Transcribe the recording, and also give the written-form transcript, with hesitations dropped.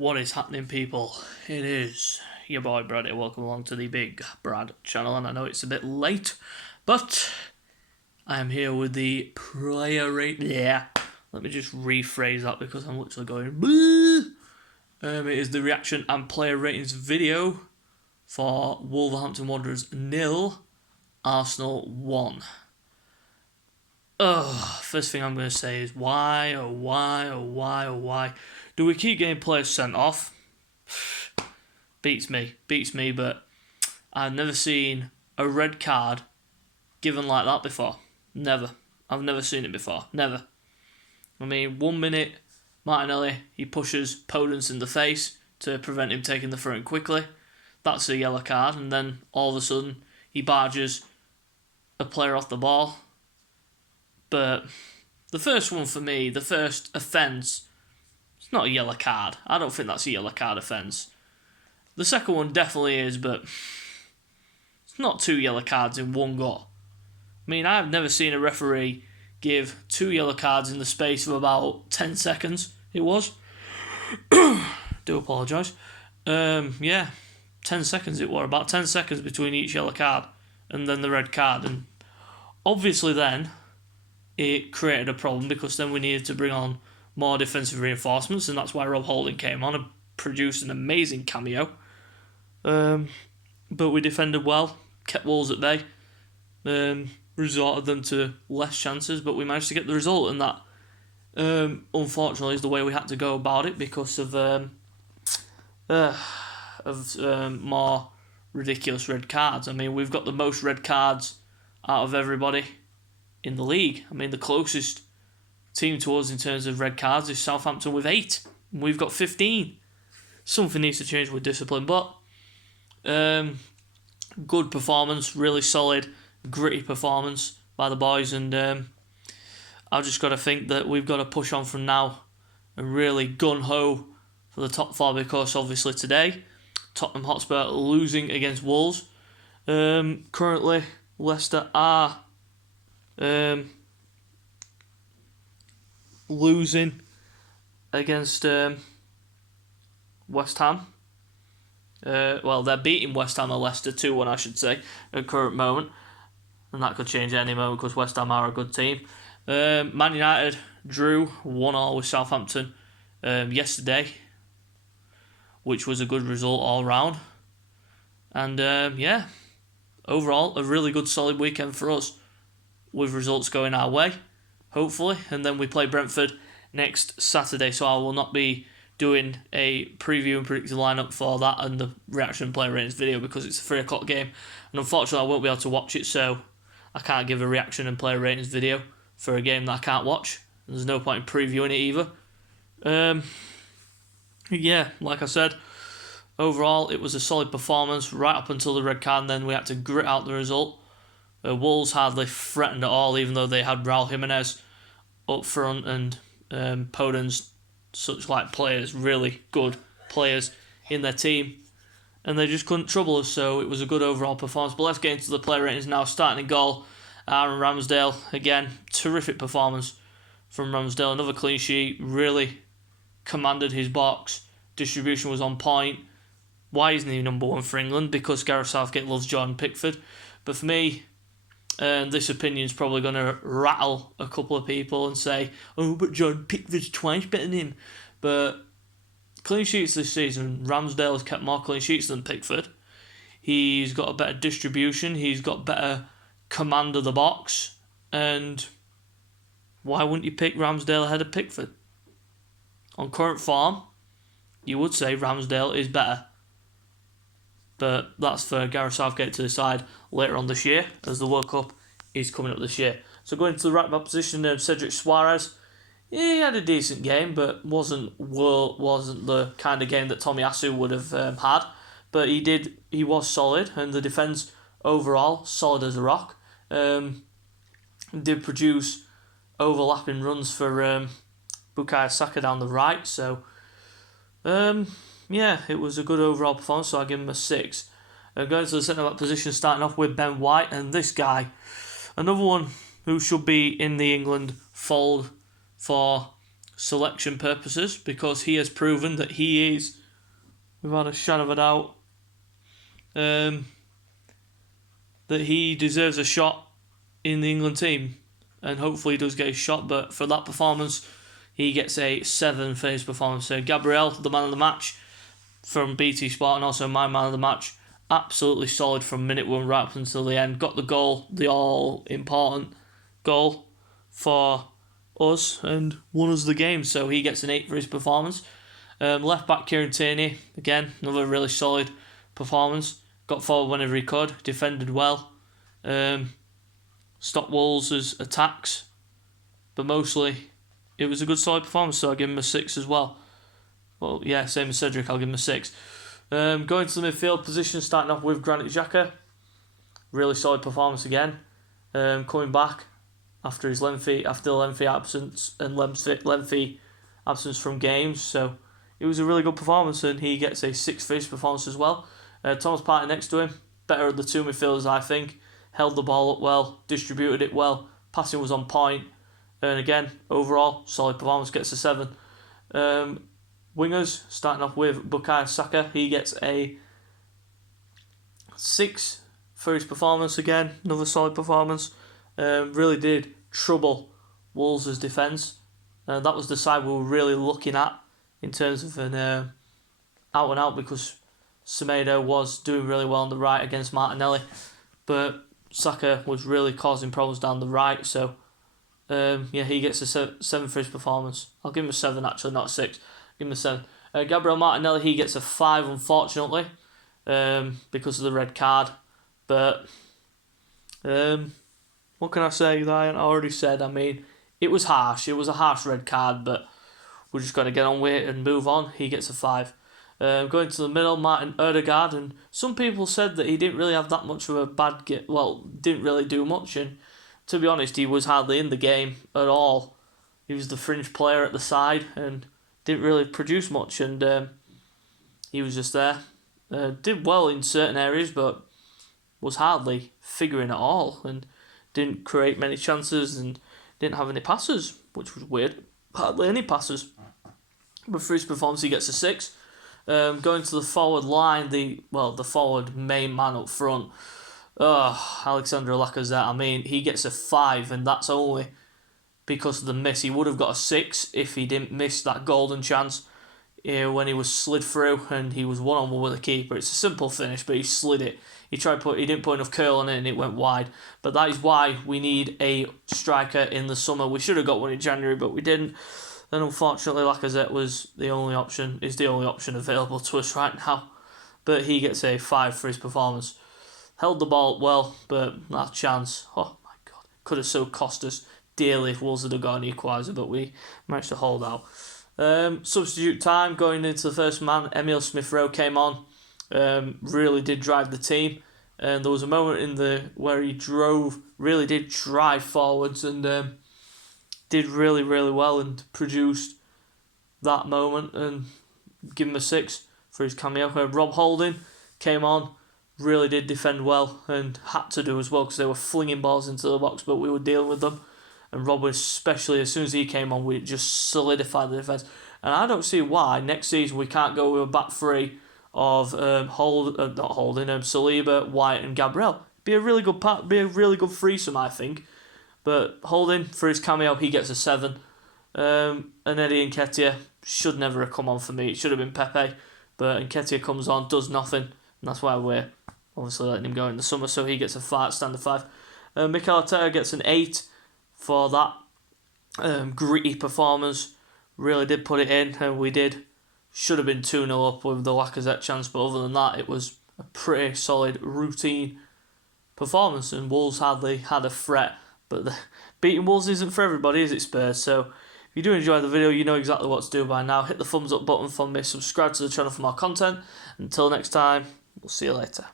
What is happening, people? It is your boy Brad here. Welcome along to the Big Brad channel, and I know it's a bit late, but I am here with the player rate. Yeah, let me just rephrase that because I'm literally going. Bleh! It is the reaction and player ratings video for Wolverhampton Wanderers 0, Arsenal 1. First thing I'm going to say is why do we keep getting players sent off? Beats me, but I've never seen a red card given like that before. Never. I've never seen it before. Never. I mean, 1 minute, Martinelli, he pushes Podence in the face to prevent him taking the throw in quickly. That's a yellow card, and then all of a sudden, he barges a player off the ball. But the first one for me, the first offence, it's not a yellow card. I don't think that's a yellow card offence. The second one definitely is, but it's not 2 yellow cards in one go. I mean, I've never seen a referee give 2 yellow cards in the space of about 10 seconds. It was. Do apologise. 10 seconds it was. About 10 seconds between each yellow card and then the red card. And obviously then, it created a problem because then we needed to bring on more defensive reinforcements, and that's why Rob Holding came on and produced an amazing cameo. But we defended well, kept Wolves at bay, resorted them to less chances, but we managed to get the result, and that unfortunately is the way we had to go about it because of more ridiculous red cards. I mean, we've got the most red cards out of everybody in the league. I mean, the closest team to us in terms of red cards is Southampton with 8. We've got 15. Something needs to change with discipline, but good performance, really solid, gritty performance by the boys, and I've just got to think that we've got to push on from now and really gun-ho for the top 4 because obviously today, Tottenham Hotspur losing against Wolves. Currently, Leicester are losing against West Ham. They're beating West Ham and Leicester 2-1, I should say, at current moment. And that could change at any moment because West Ham are a good team. Man United drew 1-1 with Southampton yesterday, which was a good result all round. And overall, a really good solid weekend for us, with results going our way, hopefully. And then we play Brentford next Saturday, so I will not be doing a preview and predicted lineup for that and the reaction and player ratings video because it's a 3 o'clock game, and unfortunately I won't be able to watch it, so I can't give a reaction and player ratings video for a game that I can't watch. There's no point in previewing it either. Like I said, overall it was a solid performance right up until the red card, and then we had to grit out the result. Wolves hardly threatened at all, even though they had Raul Jimenez up front and Podence, such like players, really good players in their team, and they just couldn't trouble us, so it was a good overall performance. But let's get into the player ratings now. Starting in goal, Aaron Ramsdale. Again, terrific performance from Ramsdale. Another clean sheet, really commanded his box. Distribution was on point. Why isn't he number 1 for England? Because Gareth Southgate loves Jordan Pickford. But for me, this opinion's probably going to rattle a couple of people and say, oh, but Jordan Pickford's twice better than him. But clean sheets this season, Ramsdale has kept more clean sheets than Pickford. He's got a better distribution. He's got better command of the box. And why wouldn't you pick Ramsdale ahead of Pickford? On current form, you would say Ramsdale is better. But that's for Gareth Southgate to decide later on this year, as the World Cup is coming up this year. So going to the right back position, Cedric Suarez. He had a decent game, but wasn't the kind of game that Tomiyasu would have had. But he was solid, and the defence overall solid as a rock. Did produce overlapping runs for Bukayo Saka down the right. So it was a good overall performance, so I'll give him a 6. Going to the centre-back position, starting off with Ben White, and this guy, another one who should be in the England fold for selection purposes, because he has proven that he is, without a shadow of a doubt, that he deserves a shot in the England team, and hopefully he does get his shot. But for that performance, he gets a 7 for his performance. So Gabriel, the man of the match from BT Sport, and also my man of the match, absolutely solid from minute 1 right up until the end. Got the goal, the all-important goal for us, and won us the game. So he gets an 8 for his performance. Left back Kieran Tierney, again, another really solid performance. Got forward whenever he could, defended well, stopped Wolves' attacks, but mostly it was a good solid performance, so I'll give him a 6 as well. Well, yeah, same as Cedric, I'll give him a 6. Going to the midfield position, starting off with Granit Xhaka, really solid performance again. Coming back after the lengthy absence and lengthy absence from games, so it was a really good performance, and he gets a 6 for his performance as well. Thomas Partey next to him, better of the two midfielders, I think. Held the ball up well, distributed it well, passing was on point, and again, overall, solid performance, gets a 7. Wingers, starting off with Bukayo Saka, he gets a 6 for his performance again, another solid performance. Really did trouble Wolves' defence. That was the side we were really looking at in terms of an out and out, because Semedo was doing really well on the right against Martinelli, but Saka was really causing problems down the right, so he gets a 7 for his performance. I'll give him a 7 actually, not a 6. Give him a 7. Gabriel Martinelli, he gets a 5 unfortunately, because of the red card, but what can I say that I haven't already said? I mean, it was harsh. It was a harsh red card, but we're just going to get on with it and move on. He gets a 5. Going to the middle, Martin Odegaard, and some people said that he didn't really have that much of a bad game. Well, didn't really do much, and to be honest, he was hardly in the game at all. He was the fringe player at the side and didn't really produce much, and he was just there. Did well in certain areas, but was hardly figuring at all, and didn't create many chances and didn't have any passes, which was weird. Hardly any passes. But for his performance, he gets a 6. Going to the forward line, the forward main man up front, Alexandre Lacazette, I mean, he gets a 5, and that's only because of the miss. He would have got a 6 if he didn't miss that golden chance when he was slid through and he was one-on-one with the keeper. It's a simple finish, but he slid it. He didn't put enough curl on it and it went wide. But that is why we need a striker in the summer. We should have got one in January, but we didn't. And unfortunately, Lacazette is the only option available to us right now. But he gets a 5 for his performance. Held the ball up well, but that chance, oh my God, could have so cost us dearly if Wolves had got an equaliser, but we managed to hold out. Substitute time, going into the first man, Emile Smith-Rowe came on, really did drive the team, and there was a moment where he really did drive forwards, and did really, really well and produced that moment, and give him a 6 for his cameo. Rob Holding came on, really did defend well and had to do as well because they were flinging balls into the box, but we were dealing with them. And Rob, especially as soon as he came on, we just solidified the defence. And I don't see why next season we can't go with a back three of Saliba, White, and Gabriel. Be a really good threesome, I think. But Holding, for his cameo, he gets a 7. And Eddie Nketiah should never have come on for me. It should have been Pepe, but Nketiah comes on, does nothing, and that's why we're obviously letting him go in the summer. So he gets a standard 5. Mikel Arteta gets an 8 for that gritty performance. Really did put it in, and we did. Should have been 2-0 up with the Lacazette chance, but other than that, it was a pretty solid routine performance, and Wolves hardly had a threat. But beating Wolves isn't for everybody, is it, Spurs? So if you do enjoy the video, you know exactly what to do by now. Hit the thumbs up button for me, subscribe to the channel for more content. Until next time, we'll see you later.